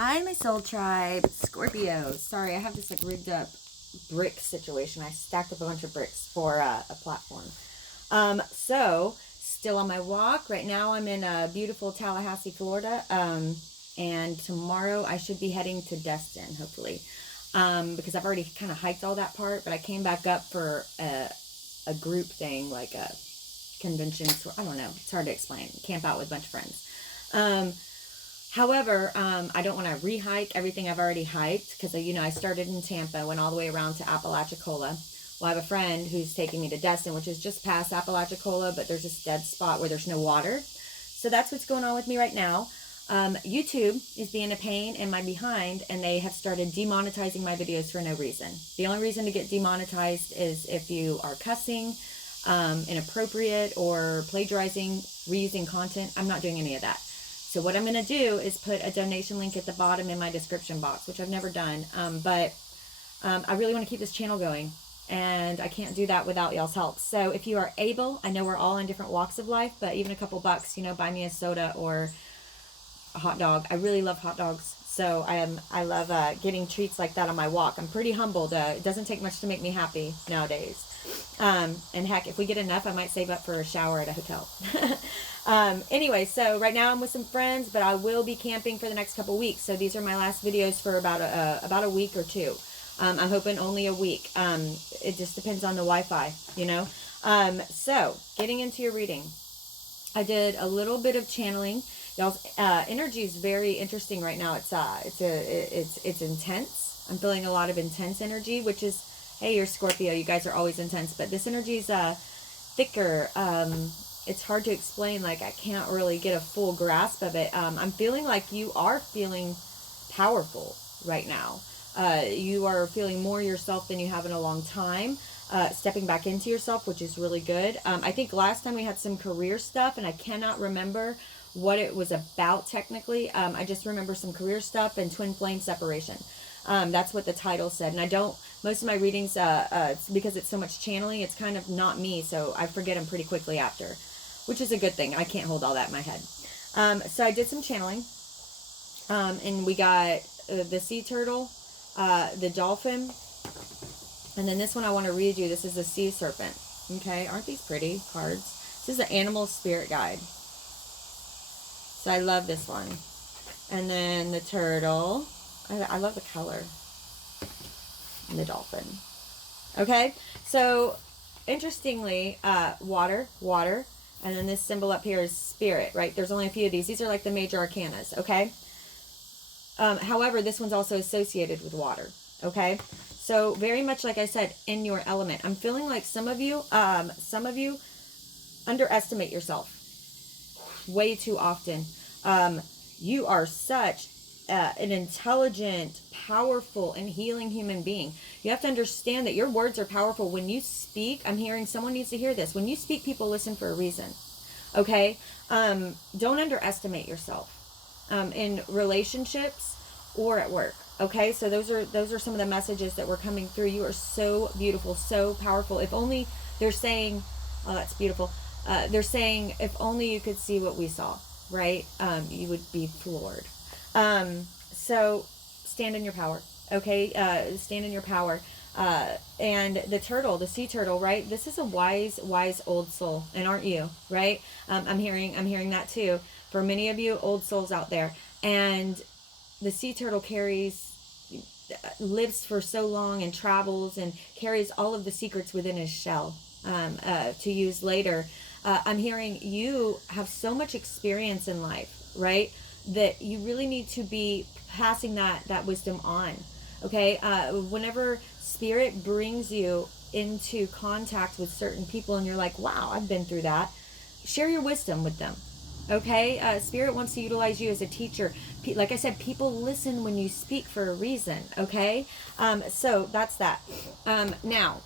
Hi, my soul tribe, Scorpio. Sorry, I have this like rigged up brick situation. I stacked up a bunch of bricks for a platform. So still on my walk. Right now I'm in beautiful Tallahassee, Florida. And tomorrow I should be heading to Destin, hopefully. Because I've already kind of hiked all that part, but I came back up for a group thing, like a convention. I don't know. It's hard to explain. Camp out with a bunch of friends. However, I don't want to re-hike everything I've already hiked because, I started in Tampa, went all the way around to Apalachicola. Well, I have a friend who's taking me to Destin, which is just past Apalachicola, but there's this dead spot where there's no water. So that's what's going on with me right now. YouTube is being a pain in my behind, and they have started demonetizing my videos for no reason. The only reason to get demonetized is if you are cussing, inappropriate, or plagiarizing, reusing content. I'm not doing any of that. So what I'm going to do is put a donation link at the bottom in my description box, which I've never done. But I really want to keep this channel going, and I can't do that without y'all's help. So if you are able, I know we're all in different walks of life, but even a couple bucks, buy me a soda or a hot dog. I really love hot dogs. So I love getting treats like that on my walk. I'm pretty humbled. It doesn't take much to make me happy nowadays. And heck, if we get enough, I might save up for a shower at a hotel. Anyway, so right now I'm with some friends, but I will be camping for the next couple weeks. So these are my last videos for about a week or two. I'm hoping only a week. It just depends on the Wi-Fi, So getting into your reading, I did a little bit of channeling. Y'all's energy is very interesting right now. It's intense. I'm feeling a lot of intense energy, which is, hey, you're Scorpio. You guys are always intense, but this energy is thicker. It's hard to explain. Like, I can't really get a full grasp of it. I'm feeling like you are feeling powerful right now. You are feeling more yourself than you have in a long time. Stepping back into yourself, which is really good. I think last time we had some career stuff, and I cannot remember what it was about technically. I just remember some career stuff and twin flame separation. That's what the title said. And most of my readings, because it's so much channeling, it's kind of not me, so I forget them pretty quickly after, which is a good thing. I can't hold all that in my head. So I did some channeling, and we got the sea turtle, the dolphin, and then this one I want to read you. This is the sea serpent. Okay, aren't these pretty cards? This is the animal spirit guide. So I love this one. And then the turtle. I love the color. And the dolphin. Okay, so interestingly, water, and then this symbol up here is spirit, right? There's only a few of these. These are like the major arcanas, okay? However, this one's also associated with water, okay? So very much like I said, in your element. I'm feeling like some of you underestimate yourself way too often. You are such an intelligent, powerful, and healing human being. You have to understand that your words are powerful. When you speak, I'm hearing someone needs to hear this. When you speak, people listen for a reason. Okay? Don't underestimate yourself in relationships or at work. Okay? So those are some of the messages that were coming through. You are so beautiful, so powerful. If only they're saying, oh, that's beautiful. They're saying, if only you could see what we saw, right? You would be floored. So stand in your power, okay? Stand in your power. And the turtle, the sea turtle, right? This is a wise old soul. And aren't you, right? I'm hearing that too. For many of you old souls out there. And the sea turtle lives for so long and travels and carries all of the secrets within his shell, to use later. I'm hearing you have so much experience in life, right? That you really need to be passing that wisdom on. Okay? Whenever spirit brings you into contact with certain people and you're like, wow, I've been through that, share your wisdom with them. Okay? Spirit wants to utilize you as a teacher. Like I said, people listen when you speak for a reason. Okay? So that's that. Now,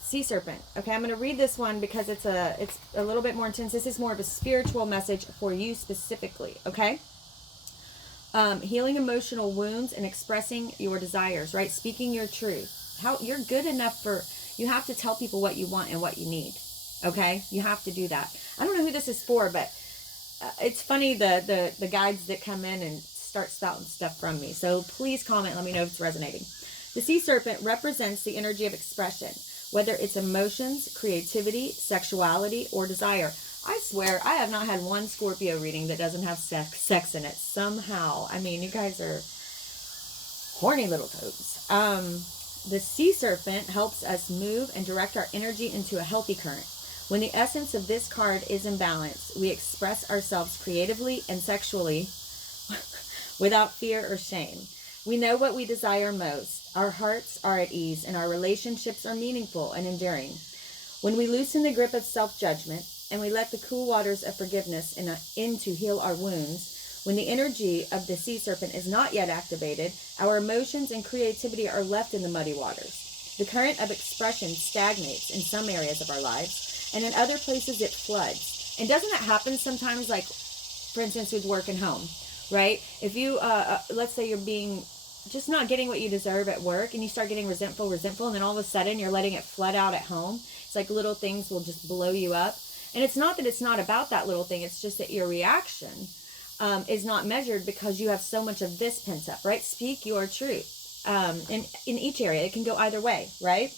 sea serpent. Okay, I'm going to read this one because it's a little bit more intense. This is more of a spiritual message for you specifically. Okay. Healing emotional wounds and expressing your desires, right? Speaking your truth. How you're good enough you have to tell people what you want and what you need. Okay, you have to do that. I don't know who this is for, but it's funny the guides that come in and start spouting stuff from me. So please comment, let me know if it's resonating. The sea serpent represents the energy of expression, whether it's emotions, creativity, sexuality, or desire. I swear, I have not had one Scorpio reading that doesn't have sex in it somehow. I mean, you guys are horny little toads. The sea serpent helps us move and direct our energy into a healthy current. When the essence of this card is in balance, we express ourselves creatively and sexually without fear or shame. We know what we desire most. Our hearts are at ease and our relationships are meaningful and enduring. When we loosen the grip of self-judgment and we let the cool waters of forgiveness in to heal our wounds, when the energy of the sea serpent is not yet activated, our emotions and creativity are left in the muddy waters. The current of expression stagnates in some areas of our lives, and in other places it floods. And doesn't that happen sometimes, like, for instance, with work and home, right? If you, let's say you're being just not getting what you deserve at work, and you start getting resentful, and then all of a sudden you're letting it flood out at home. It's like little things will just blow you up. And it's not that it's not about that little thing. It's just that your reaction is not measured because you have so much of this pent up, right? Speak your truth. In each area, it can go either way, right?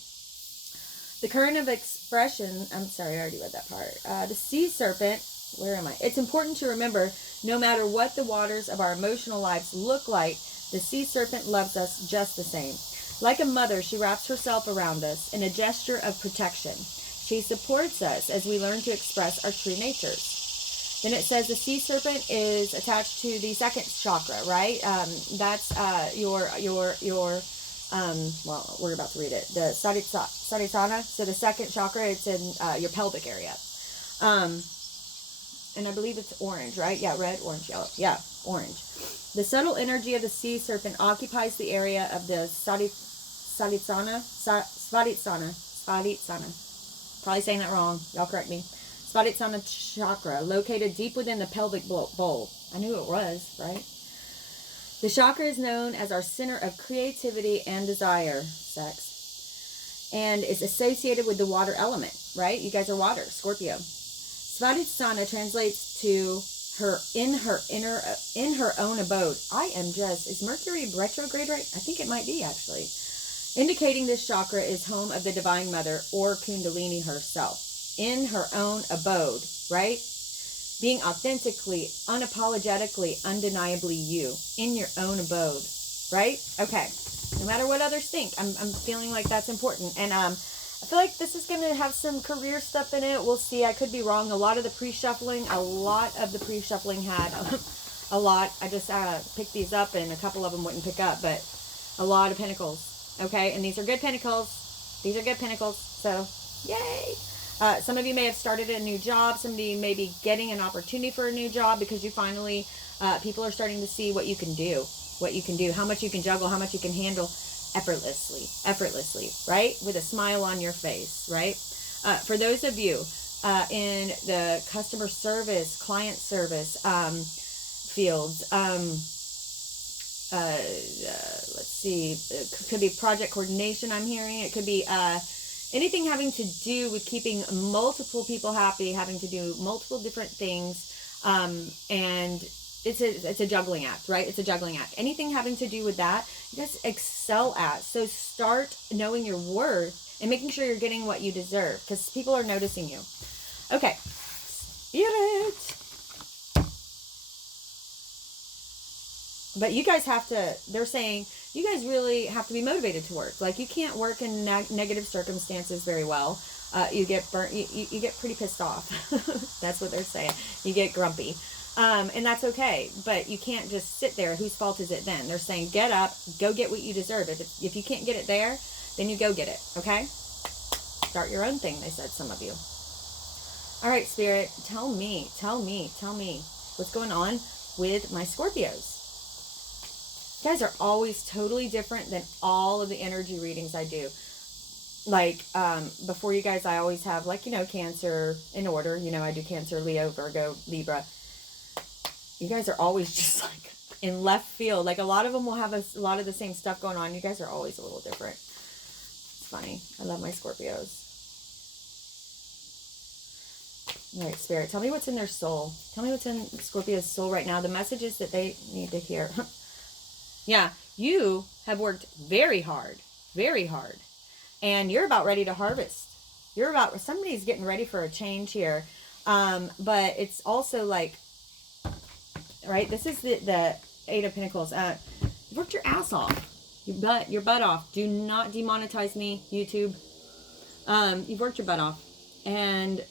The current of expression, I'm sorry, I already read that part. The sea serpent, where am I? It's important to remember, no matter what the waters of our emotional lives look like, the sea serpent loves us just the same. Like a mother, she wraps herself around us in a gesture of protection. She supports us as we learn to express our true natures. Then it says the sea serpent is attached to the second chakra, right? That's well, we're about to read it. The Sadhisthana. So the second chakra, it's in your pelvic area. And I believe it's orange, right? Yeah, red, orange, yellow. Yeah, orange. The subtle energy of the sea serpent occupies the area of the Svadhisthana. Probably saying that wrong. Y'all correct me. Svadhisthana chakra, located deep within the pelvic bowl. I knew it was, right? The chakra is known as our center of creativity and desire, sex, and is associated with the water element, right? You guys are water, Scorpio. Svadhisthana translates to in her own abode. Is Mercury retrograde right? I think it might be, actually. Indicating this chakra is home of the Divine Mother or Kundalini herself. In her own abode, right? Being authentically, unapologetically, undeniably you. In your own abode, right? Okay. No matter what others think, I'm feeling like that's important. And I feel like this is going to have some career stuff in it. We'll see. I could be wrong. A lot of the pre-shuffling had a lot. I just picked these up, and a couple of them wouldn't pick up, but a lot of pentacles. Okay, and these are good pentacles. These are good pentacles. So, yay! Some of you may have started a new job. Some of you may be getting an opportunity for a new job because you finally, people are starting to see what you can do. What you can do. How much you can juggle. How much you can handle effortlessly, right? With a smile on your face, right? For those of you in the customer service, client service fields, let's see, it could be project coordination, I'm hearing. It could be anything having to do with keeping multiple people happy, having to do multiple different things, and it's a juggling act, right? It's a juggling act. Anything having to do with that, you guys excel at. So start knowing your worth and making sure you're getting what you deserve, because people are noticing you. Okay, Spirit. But you guys have to, they're saying, you guys really have to be motivated to work. Like, you can't work in negative circumstances very well. You get burnt, you get pretty pissed off. That's what they're saying. You get grumpy. And that's okay. But you can't just sit there. Whose fault is it then? They're saying, get up, go get what you deserve. If you can't get it there, then you go get it. Okay? Start your own thing, they said, some of you. All right, Spirit, tell me what's going on with my Scorpios. You guys are always totally different than all of the energy readings I do. Like, before you guys, I always have, like, Cancer in order. I do Cancer, Leo, Virgo, Libra. You guys are always just, like, in left field. Like, a lot of them will have a lot of the same stuff going on. You guys are always a little different. It's funny. I love my Scorpios. All right, Spirit, tell me what's in their soul. Tell me what's in Scorpio's soul right now. The messages that they need to hear. Yeah, you have worked very hard, and you're about ready to harvest. Somebody's getting ready for a change here. But it's also like, right, this is the Eight of Pentacles. You've worked your ass off. Your butt off. Do not demonetize me, YouTube. You've worked your butt off. And,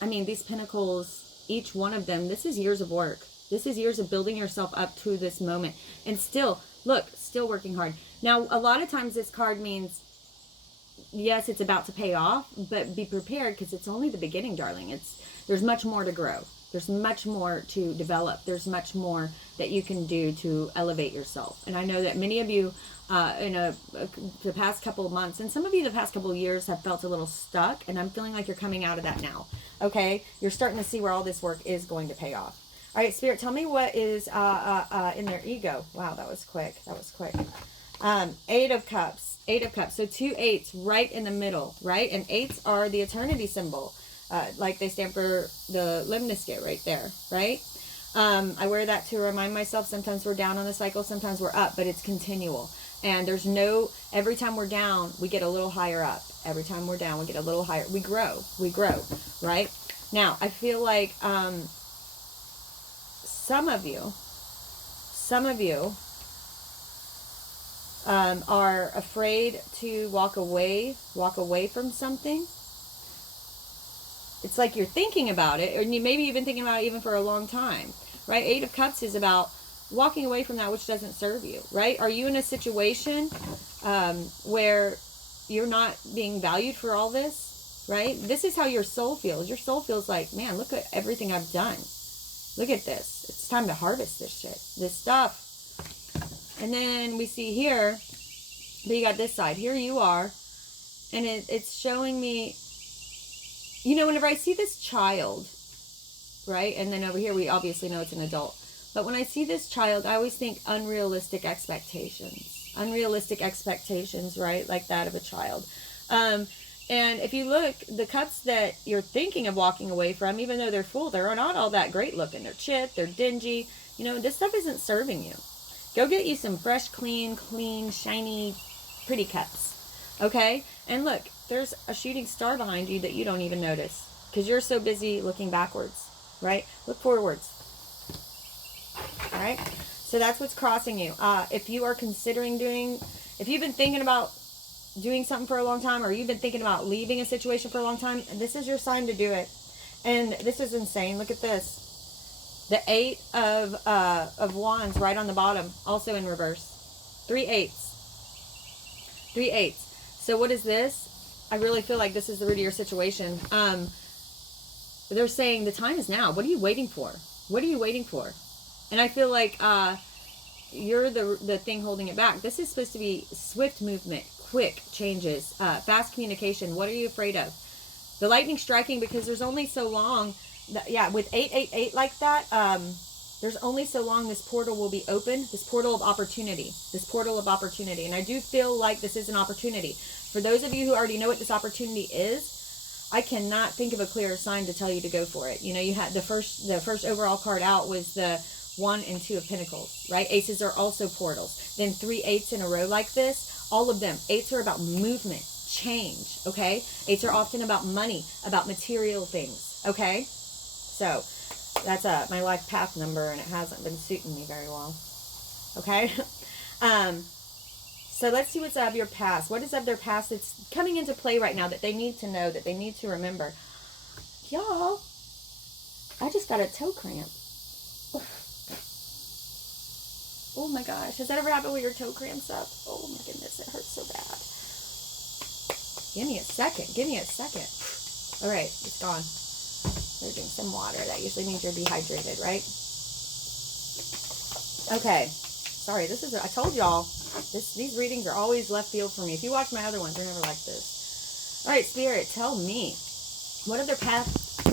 I mean, these pentacles, each one of them, this is years of work. This is years of building yourself up to this moment. And still, look, still working hard. Now, a lot of times this card means, yes, it's about to pay off, but be prepared because it's only the beginning, darling. There's much more to grow. There's much more to develop. There's much more that you can do to elevate yourself. And I know that many of you the past couple of months, and some of you the past couple of years have felt a little stuck, and I'm feeling like you're coming out of that now. Okay? You're starting to see where all this work is going to pay off. All right, Spirit, tell me what is in their ego. Wow, that was quick. Eight of Cups. So 2 8s right in the middle, right? And 8s are the eternity symbol. Like they stand for the lemniscate right there, right? I wear that to remind myself sometimes we're down on the cycle, sometimes we're up, but it's continual. And there's every time we're down, we get a little higher up. Every time we're down, we get a little higher. We grow, right? Now, I feel like some of you are afraid to walk away from something. It's like you're thinking about it, or maybe you've been thinking about it even for a long time, right? 8 of Cups is about walking away from that which doesn't serve you, right? Are you in a situation where you're not being valued for all this, right? This is how your soul feels. Your soul feels like, man, look at everything I've done. Look at this. It's time to harvest this shit, this stuff. And then we see here, but you got this side. Here you are, and it's showing me, you know, whenever I see this child, right? And then over here, we obviously know it's an adult. But when I see this child, I always think unrealistic expectations. Unrealistic expectations, right? Like that of a child. And if you look, the cups that you're thinking of walking away from, even though they're full, they're not all that great looking. They're chipped, they're dingy. You know, this stuff isn't serving you. Go get you some fresh, clean, shiny, pretty cups. Okay? And look, there's a shooting star behind you that you don't even notice because you're so busy looking backwards, right? Look forwards. All right? So that's what's crossing you. If you are considering if you've been thinking about doing something for a long time, or you've been thinking about leaving a situation for a long time, this is your sign to do it. And this is insane. Look at this. The 8 of Wands right on the bottom, also in reverse. 3 8s. 3 8s. So what is this? I really feel like this is the root of your situation. They're saying the time is now. What are you waiting for? What are you waiting for? And I feel like you're the thing holding it back. This is supposed to be swift movement, quick changes, fast communication. What are you afraid of? The lightning striking, because there's only so long. With 888 like that, there's only so long this portal will be open. This portal of opportunity. And I do feel like this is an opportunity. For those of you who already know what this opportunity is, I cannot think of a clearer sign to tell you to go for it. You know, you had the first overall card out was the 1 and 2 of Pentacles, right? Aces are also portals. Then 3 8s in a row like this, all of them. 8s are about movement, change, okay? 8s are often about money, about material things, okay? So that's my life path number, and it hasn't been suiting me very well, okay? So let's see what's of your past. What is of their past that's coming into play right now that they need to know, that they need to remember? Y'all, I just got a toe cramp. Oh my gosh. Has that ever happened where your toe cramps up? Oh my goodness, it hurts so bad. Give me a second. All right, it's gone. We're drinking some water. That usually means you're dehydrated, right? Okay. Sorry, I told y'all, these readings are always left field for me. If you watch my other ones, they're never like this. All right, Spirit, tell me, what of their past,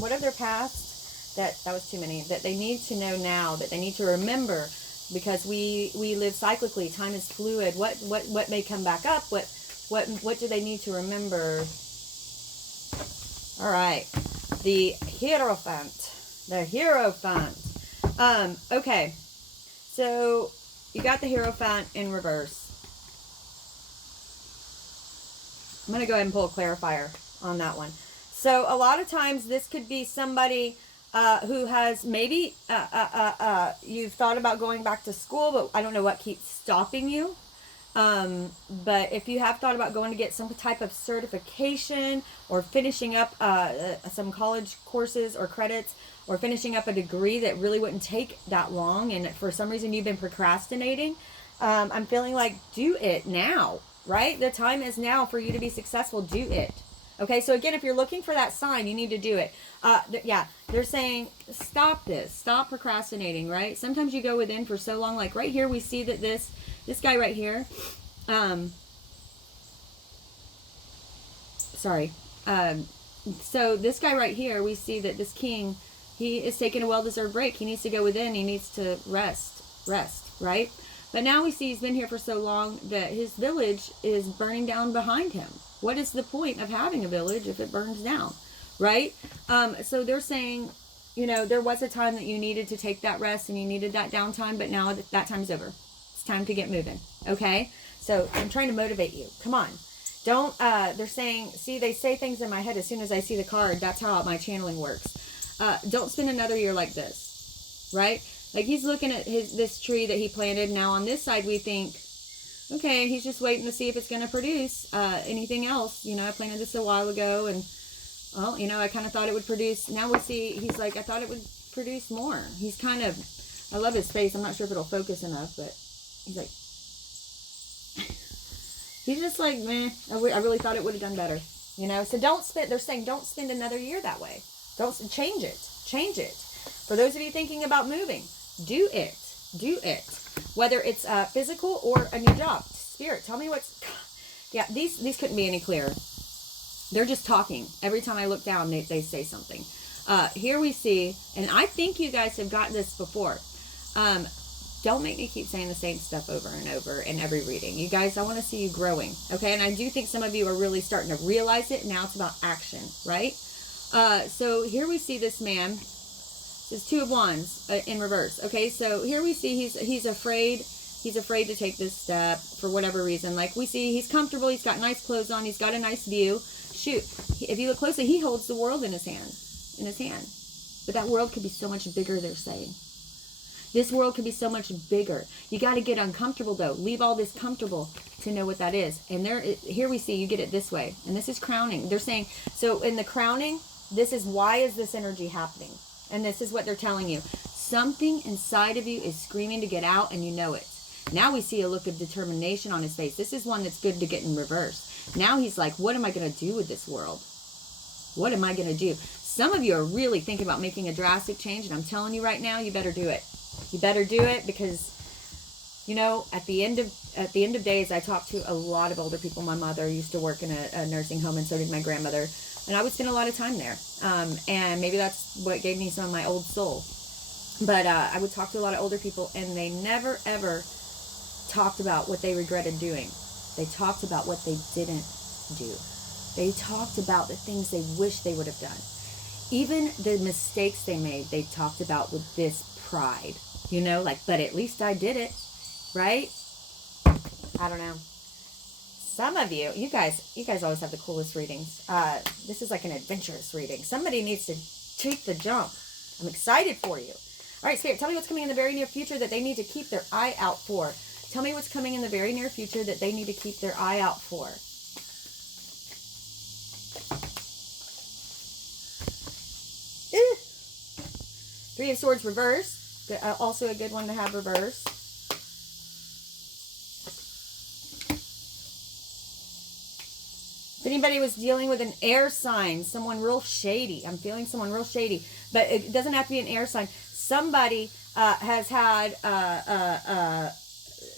that was too many, that they need to know now, that they need to remember, because we live cyclically. Time is fluid. What may come back up? What do they need to remember? All right. the Hierophant. The Hierophant. Okay. So, you got the Hierophant in reverse. I'm going to go ahead and pull a clarifier on that one. So, a lot of times this could be somebody who has maybe you've thought about going back to school, but I don't know what keeps stopping you. But if you have thought about going to get some type of certification or finishing up some college courses or credits or finishing up a degree that really wouldn't take that long, and for some reason you've been procrastinating, I'm feeling like do it now, right? The time is now for you to be successful. Do it. Okay, so again, if you're looking for that sign, you need to do it. Yeah, they're saying stop this. Stop procrastinating, right? Sometimes you go within for so long. Like right here, we see that this guy right here, so this guy right here, we see that this king, he is taking a well-deserved break. He needs to go within. He needs to rest, right? But now we see he's been here for so long that his village is burning down behind him. What is the point of having a village if it burns down, right? So they're saying, you know, there was a time that you needed to take that rest and you needed that downtime, but now that time's over. It's time to get moving, okay? So I'm trying to motivate you. Come on. Don't, they're saying, see, they say things in my head as soon as I see the card. That's how my channeling works. Don't spend another year like this, right? Like he's looking at this tree that he planted. Now on this side, we think, okay, he's just waiting to see if it's going to produce anything else. You know, I planted this a while ago, and, well, you know, I kind of thought it would produce. Now we see, he's like, I thought it would produce more. He's kind of, I love his face. I'm not sure if it'll focus enough, but he's like, he's just like, meh, I really thought it would have done better. You know, so don't spend, they're saying don't spend another year that way. Don't, change it. Change it. For those of you thinking about moving, do it. Do it. Whether it's physical or a new job. Spirit, tell me what's... Yeah, these couldn't be any clearer. They're just talking. Every time I look down, they say something. Here we see, and I think you guys have gotten this before. Don't make me keep saying the same stuff over and over in every reading. You guys, I want to see you growing. Okay, and I do think some of you are really starting to realize it. Now it's about action, right? So here we see this man. This is Two of Wands in reverse. Okay, so here we see he's afraid. He's afraid to take this step for whatever reason. Like we see he's comfortable. He's got nice clothes on. He's got a nice view. Shoot, if you look closely, he holds the world in his hand. But that world could be so much bigger, they're saying. This world could be so much bigger. You got to get uncomfortable, though. Leave all this comfortable to know what that is. And here we see you get it this way. And this is crowning. They're saying, so in the crowning, this is why is this energy happening? And this is what they're telling you. Something inside of you is screaming to get out, and you know it. Now we see a look of determination on his face. This is one that's good to get in reverse. Now he's like, what am I going to do with this world? What am I going to do? Some of you are really thinking about making a drastic change, and I'm telling you right now, you better do it. You better do it because, you know, at the end of days, I talked to a lot of older people. My mother used to work in a nursing home, and so did my grandmother. And I would spend a lot of time there. And maybe that's what gave me some of my old soul. But I would talk to a lot of older people, and they never, ever talked about what they regretted doing. They talked about what they didn't do. They talked about the things they wish they would have done. Even the mistakes they made, they talked about with this pride. You know, like, but at least I did it. Right? I don't know. Some of you guys always have the coolest readings. This is like an adventurous reading. Somebody needs to take the jump. I'm excited for you. All right, Spirit, tell me what's coming in the very near future that they need to keep their eye out for. Tell me what's coming in the very near future that they need to keep their eye out for. Three of Swords reverse. Also a good one to have reverse. If anybody was dealing with an air sign, someone real shady. I'm feeling someone real shady. But it doesn't have to be an air sign. Somebody has had a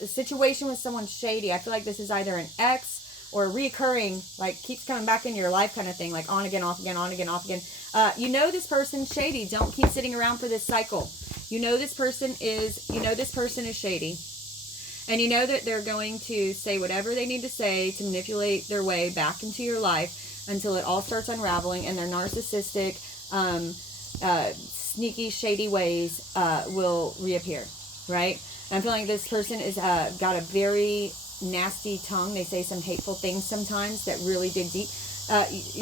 situation with someone shady. I feel like this is either an ex or a reoccurring, like keeps coming back in your life kind of thing. Like on again, off again, on again, off again. You know this person's shady. Don't keep sitting around for this cycle. You know this person is shady. And you know that they're going to say whatever they need to say to manipulate their way back into your life until it all starts unraveling, and they're narcissistic. sneaky, shady ways will reappear, right? And I'm feeling like this person is got a very nasty tongue. They say some hateful things sometimes that really dig deep.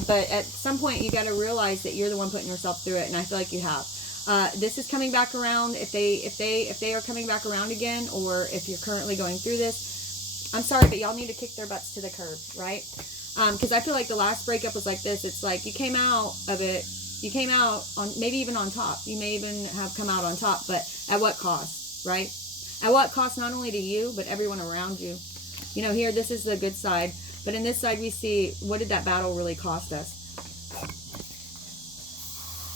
But at some point, you got to realize that you're the one putting yourself through it, and I feel like you have. This is coming back around. If they are coming back around again, or if you're currently going through this, I'm sorry, but y'all need to kick their butts to the curb, right? Because I feel like the last breakup was like this. It's like you came out of it. You came out on maybe even on top. You may even have come out on top, but at what cost, right? At what cost, not only to you, but everyone around you. You know, here, this is the good side. But in this side, we see, what did that battle really cost us?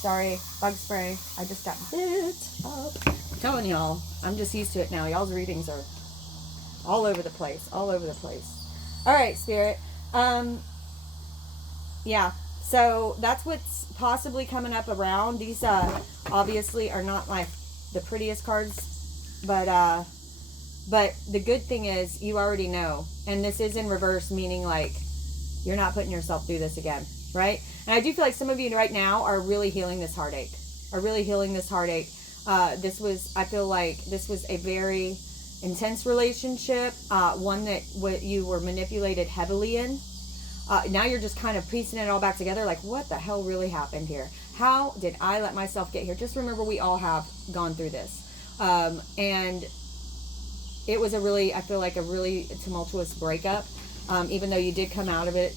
Sorry, bug spray. I just got bit up. I'm telling y'all, I'm just used to it now. Y'all's readings are all over the place. All over the place. All right, Spirit. Yeah. So that's what's possibly coming up around. These obviously are not like the prettiest cards, but the good thing is you already know, and this is in reverse, meaning like you're not putting yourself through this again, right? And I do feel like some of you right now are really healing this heartache. I feel like this was a very intense relationship, one that you were manipulated heavily in. Now you're just kind of piecing it all back together, like, what the hell really happened here? How did I let myself get here? Just remember, we all have gone through this. And it was I feel like a really tumultuous breakup. Even though you did come out of it,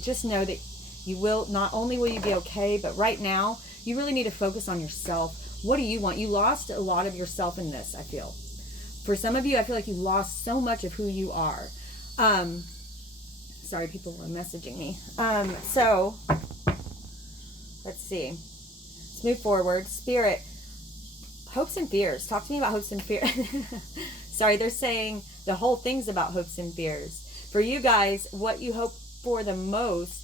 just know that you will, not only will you be okay, but right now, you really need to focus on yourself. What do you want? You lost a lot of yourself in this, I feel. For some of you, I feel like you lost so much of who you are. Sorry, people were messaging me. So, let's see. Let's move forward. Spirit, hopes and fears. Talk to me about hopes and fears. Sorry, they're saying the whole thing's about hopes and fears. For you guys, what you hope for the most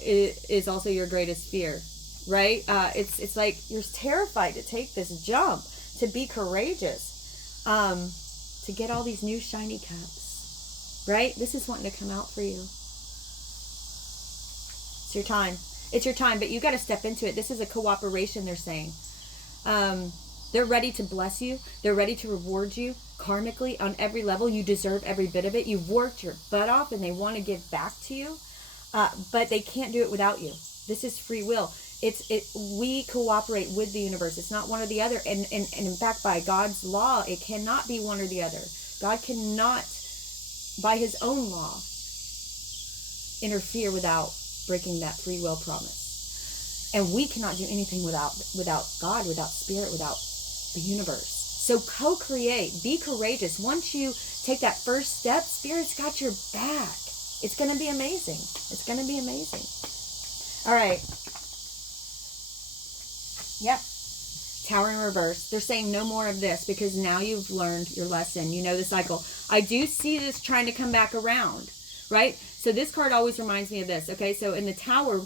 is also your greatest fear, right? It's like you're terrified to take this jump, to be courageous, to get all these new shiny cups. Right? This is wanting to come out for you. It's your time. It's your time, but you got to step into it. This is a cooperation, they're saying. They're ready to bless you. They're ready to reward you karmically on every level. You deserve every bit of it. You've worked your butt off and they want to give back to you, but they can't do it without you. This is free will. We cooperate with the universe. It's not one or the other. And in fact, by God's law, it cannot be one or the other. God cannot, by his own law, interfere without breaking that free will promise. And we cannot do anything without God, without spirit, without the universe. So co-create, be courageous. Once you take that first step, spirit's got your back. It's going to be amazing. It's going to be amazing. All right. Yep. Tower in reverse. They're saying no more of this because now you've learned your lesson. You know the cycle. I do see this trying to come back around, right? So this card always reminds me of this. Okay, so in the tower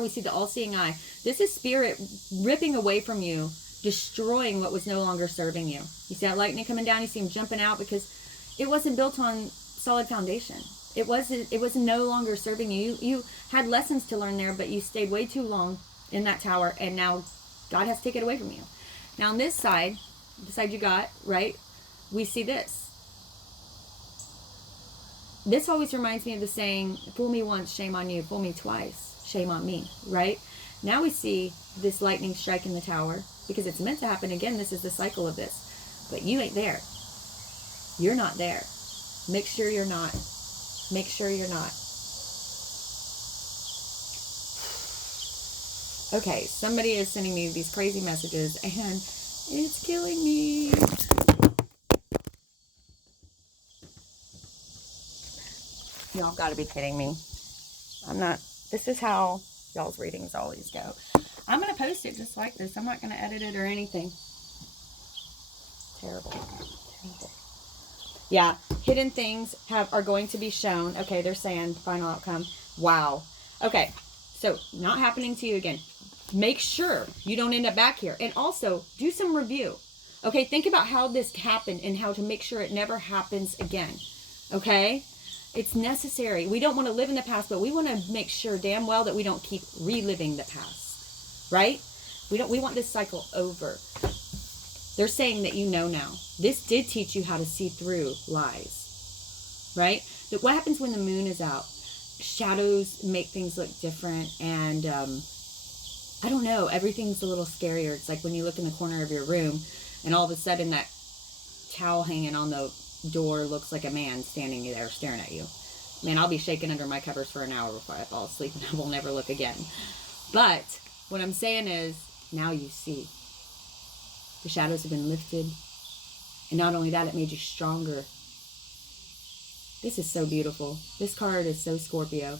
we see the all-seeing eye. This is spirit ripping away from you, destroying what was no longer serving you. You see that lightning coming down? You see him jumping out because it wasn't built on solid foundation. It was no longer serving you. You had lessons to learn there, but you stayed way too long in that tower, and now God has to take it away from you. Now on this side, the side you got, right, we see this. This always reminds me of the saying, fool me once, shame on you. Fool me twice, shame on me, right? Now we see this lightning strike in the tower because it's meant to happen again. This is the cycle of this. But you ain't there. You're not there. Make sure you're not. Make sure you're not. Okay, somebody is sending me these crazy messages and it's killing me. Y'all gotta be kidding me. I'm not, this is how y'all's readings always go. I'm gonna post it just like this. I'm not gonna edit it or anything. Terrible. Terrible. Yeah, hidden things are going to be shown. Okay, they're saying final outcome. Wow. Okay, so not happening to you again. Make sure you don't end up back here. And also, do some review. Okay, think about how this happened and how to make sure it never happens again. Okay? It's necessary. We don't want to live in the past, but we want to make sure damn well that we don't keep reliving the past, right? We want this cycle over. They're saying that you know now. This did teach you how to see through lies, right? But what happens when the moon is out? Shadows make things look different, and I don't know, everything's a little scarier. It's like when you look in the corner of your room and all of a sudden that towel hanging on the door looks like a man standing there staring at you. Man, I'll be shaking under my covers for an hour before I fall asleep, and I will never look again. But what I'm saying is, now you see. The shadows have been lifted. And not only that, it made you stronger. This is so beautiful. This card is so Scorpio.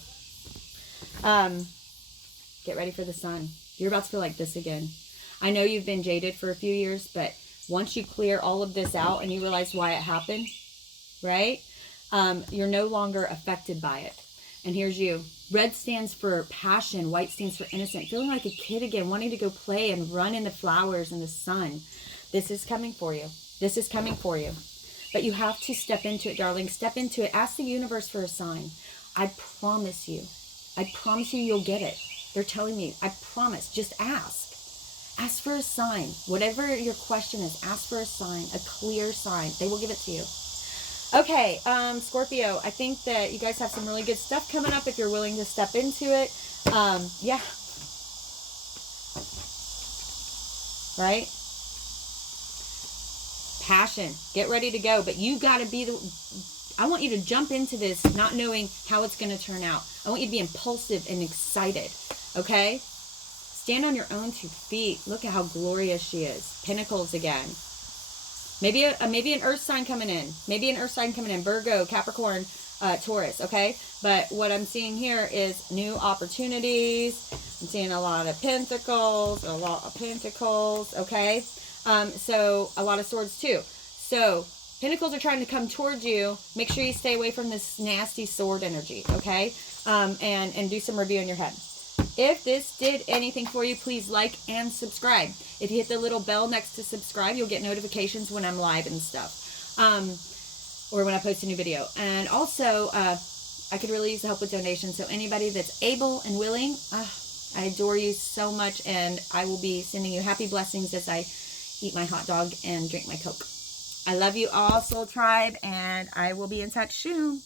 Get ready for the sun. You're about to feel like this again. I know you've been jaded for a few years, but once you clear all of this out and you realize why it happened, right? You're no longer affected by it. And here's you. Red stands for passion. White stands for innocent. Feeling like a kid again, wanting to go play and run in the flowers and the sun. This is coming for you. This is coming for you. But you have to step into it, darling. Step into it. Ask the universe for a sign. I promise you you'll get it. They're telling me, I promise. Just ask. Ask for a sign. Whatever your question is, ask for a sign, a clear sign. They will give it to you. Okay, Scorpio, I think that you guys have some really good stuff coming up if you're willing to step into it. Yeah. Right? Passion. Get ready to go. But you got to be I want you to jump into this not knowing how it's going to turn out. I want you to be impulsive and excited. Okay? Stand on your own 2 feet. Look at how glorious she is. Pentacles again. Maybe an earth sign coming in. Maybe an earth sign coming in. Virgo, Capricorn, Taurus, okay? But what I'm seeing here is new opportunities. I'm seeing a lot of pentacles, okay? So a lot of swords too. So pentacles are trying to come towards you. Make sure you stay away from this nasty sword energy, okay? And do some review in your head. If this did anything for you, please like and subscribe. If you hit the little bell next to subscribe, you'll get notifications when I'm live and stuff. Or when I post a new video. And also, I could really use the help with donations. So anybody that's able and willing, I adore you so much. And I will be sending you happy blessings as I eat my hot dog and drink my Coke. I love you all, Soul Tribe. And I will be in touch soon.